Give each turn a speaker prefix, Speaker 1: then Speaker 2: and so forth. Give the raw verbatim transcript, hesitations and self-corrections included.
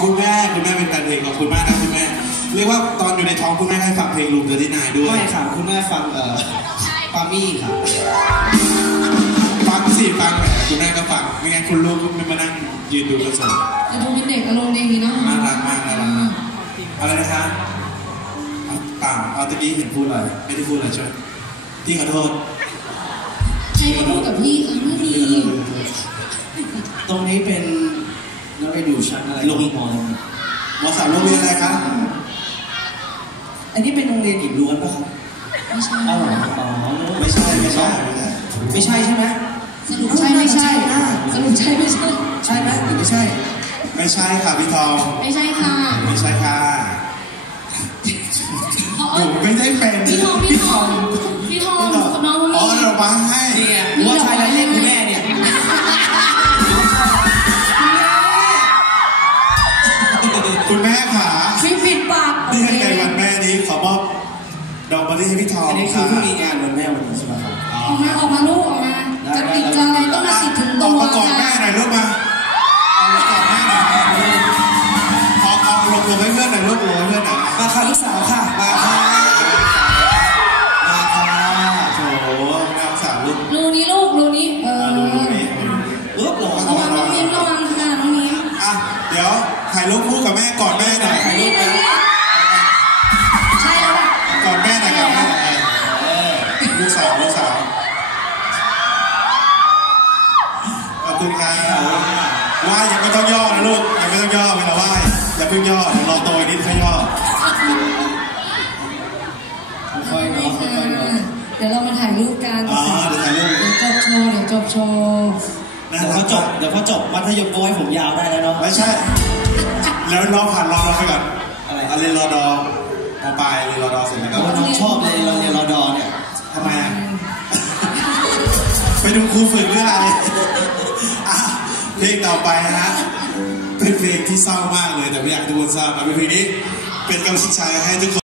Speaker 1: คุณแม่คุณแม่เป็นแฟนเพลงขอบคุณมากนะคุณแม่เรียกว่าตอนอยู่ในท้องคุณแม่ให้ฟังเพลงลุงเดอร์ที่นายด้วย
Speaker 2: ไม่ค่ะคุณแม่ฟังเอ่อปามี่ครับ
Speaker 1: ฟังสิฟังแหมคุณแม่ก็ฟังไม่งั้นคุณลูกก็ไม่มานั่งยืนดูคอนเสิร์ต
Speaker 3: แต่ดูเป็นเด็กอารมณ์ดีนะ
Speaker 1: น่ารักมากน่ารักมากอะไรนะคะต่างเอาตะกี้เห็นพูดอะไรไม่ได้พูดอะไรใช่ไหมพี่ขอโทษ
Speaker 3: ใครมาพูดกับพี่คะไม่ดี
Speaker 2: ตรงนี้เป็นนักเรียนอยู่ชั้นอะไร
Speaker 1: โรงเรียนมมสามโรงเรียนอะไรครับ
Speaker 2: อันนี้เป็นโรงเรียนหญิงล้วนป่ะครับ
Speaker 3: ไม่ใช่
Speaker 2: อ๋อ
Speaker 1: ไม่ใช่ไม่ใช่
Speaker 2: ไม่ใช่ใช่ไหม
Speaker 3: สรุปใช่ไม่ใช่สรุปใช่ไม่ใช่
Speaker 2: ใช่ไหมหรือไม่ใช่
Speaker 1: ไม่ใช่ค่ะพี่ทอง
Speaker 3: ไม่ใช่ค่ะ
Speaker 1: ไม่ใช่ค่ะหนูไม่ได้เป็น
Speaker 3: พี่ทองพี่ทองพี่ทองน้อง
Speaker 1: อ๋อเราบังให้
Speaker 2: เนี่ยว่าชายไรเล่นคุณแม่เนี่ย
Speaker 1: คุณแม่ขา
Speaker 3: ไม่ปิดปาก
Speaker 1: ที่ในวันแม่นี้ขอมอบดอกมะลิให้พี่ทอง
Speaker 2: อันนี้คือผู้มีงานวันแม่วันนี้ใช่ไหมครับ
Speaker 3: ออกมาออกมาลูกออกมาจะติดจะอะไรต้องมาติดถึงตัว
Speaker 1: ประกอบแม่หน่อยลูกมาเอาประกอบแม่หน่อยเอาเอาลงลงให้เพื่อนหน่อยลูกลงให้เพื่อนหน่อย
Speaker 2: มาค่ะลูกสาวค่ะมาค่ะ
Speaker 1: มาค่ะโถน้องสาวลูก
Speaker 3: รูนี้ลูกรูนี้เออ
Speaker 1: รูนี้
Speaker 2: ปึ๊บหรอ
Speaker 3: ระวังน้องยิ้มระวังค่ะน้องยิ้ม
Speaker 1: อ่ะเดี๋ยวถ่ายรูปคู่กับแม่ก่อนแม่หน่อยถ่ายรูปนะ
Speaker 3: ใช่แล้ว
Speaker 1: ก่อนแม่หน่อยก่อนแม่หน่อยลูกสาวลูกสาวขอบคุณครับว่าอย่าไม่ต้องย่อนะลูกอย่าไม่ต้องย่อเวลาไหว้อย่าเพิ่งย่อเดี๋ยวรอโตอีกนิดค่อยย่อ
Speaker 3: ค่อยๆนะค่อยๆนะเดี๋ยวเรามาถ่ายรูปกัน
Speaker 1: อ๋อเดี๋ยวถ่ายรูป
Speaker 3: เดี๋ยวจบโชว์เดี๋ยวจบโชว์
Speaker 2: เดี๋ยวพอจบเดี๋ยวพอจบมัธยมก็ไว้ผมยาวได้แล้วเนาะ
Speaker 1: ไม่ใช่แล้วน้องผ่านรอดอไปก่อนอะไรอะไรรอดอพอไปเลยรอดอเสร็จแล้วก็
Speaker 2: น้องชอบเลยเราเรียนรอดอเนี่ย
Speaker 1: ทำไมอ่ะไปดูครูฝึกเรื่องอะไรเพลงต่อไปนะฮะเป็นเพลงที่เศร้ามากเลยแต่ไม่อยากทุกคนทราบเป็นเพลงนี้เป็นกำลังใจให้ทุกคน